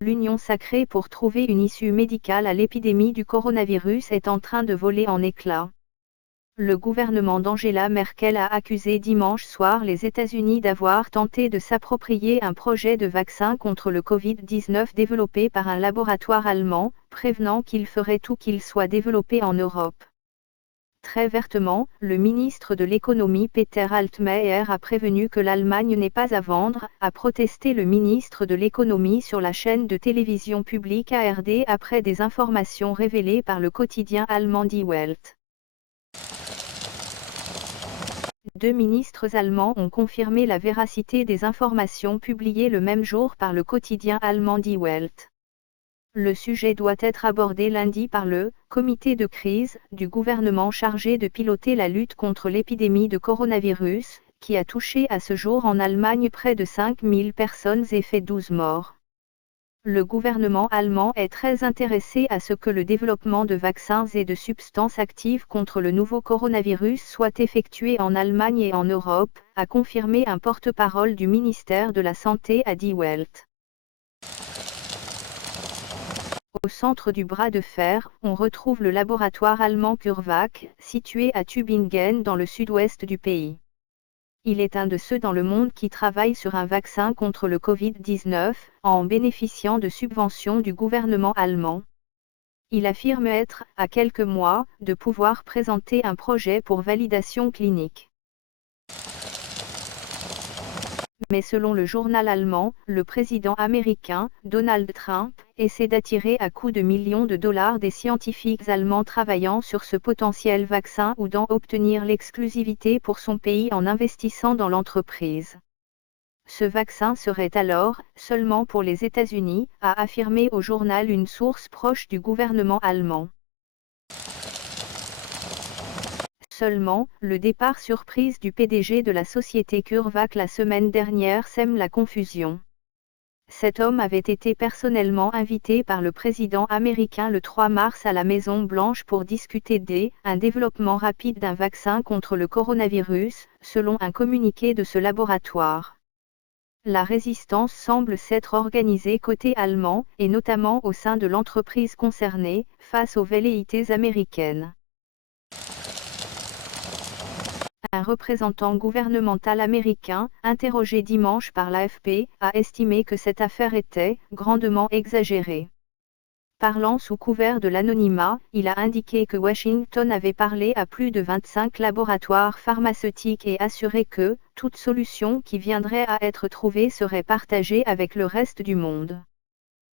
L'union sacrée pour trouver une issue médicale à l'épidémie du coronavirus est en train de voler en éclats. Le gouvernement d'Angela Merkel a accusé dimanche soir les États-Unis d'avoir tenté de s'approprier un projet de vaccin contre le Covid-19 développé par un laboratoire allemand, prévenant qu'il ferait tout qu'il soit développé en Europe. Très vertement, le ministre de l'économie Peter Altmaier a prévenu que l'Allemagne n'est pas à vendre, a protesté le ministre de l'économie sur la chaîne de télévision publique ARD après des informations révélées par le quotidien allemand Die Welt. Deux ministres allemands ont confirmé la véracité des informations publiées le même jour par le quotidien allemand Die Welt. Le sujet doit être abordé lundi par le « comité de crise » du gouvernement chargé de piloter la lutte contre l'épidémie de coronavirus, qui a touché à ce jour en Allemagne près de 5000 personnes et fait 12 morts. Le gouvernement allemand est très intéressé à ce que le développement de vaccins et de substances actives contre le nouveau coronavirus soit effectué en Allemagne et en Europe, a confirmé un porte-parole du ministère de la Santé à Die Welt. Au centre du bras de fer, on retrouve le laboratoire allemand CureVac, situé à Tübingen dans le sud-ouest du pays. Il est un de ceux dans le monde qui travaillent sur un vaccin contre le Covid-19, en bénéficiant de subventions du gouvernement allemand. Il affirme être, à quelques mois, de pouvoir présenter un projet pour validation clinique. Mais selon le journal allemand, le président américain, Donald Trump, essaie d'attirer à coups de millions de dollars des scientifiques allemands travaillant sur ce potentiel vaccin ou d'en obtenir l'exclusivité pour son pays en investissant dans l'entreprise. Ce vaccin serait alors seulement pour les États-Unis, a affirmé au journal une source proche du gouvernement allemand. Seulement, le départ surprise du PDG de la société CureVac la semaine dernière sème la confusion. Cet homme avait été personnellement invité par le président américain le 3 mars à la Maison-Blanche pour discuter un développement rapide d'un vaccin contre le coronavirus, selon un communiqué de ce laboratoire. La résistance semble s'être organisée côté allemand, et notamment au sein de l'entreprise concernée, face aux velléités américaines. Un représentant gouvernemental américain, interrogé dimanche par l'AFP, a estimé que cette affaire était « grandement exagérée ». Parlant sous couvert de l'anonymat, il a indiqué que Washington avait parlé à plus de 25 laboratoires pharmaceutiques et assuré que « toute solution qui viendrait à être trouvée serait partagée avec le reste du monde ».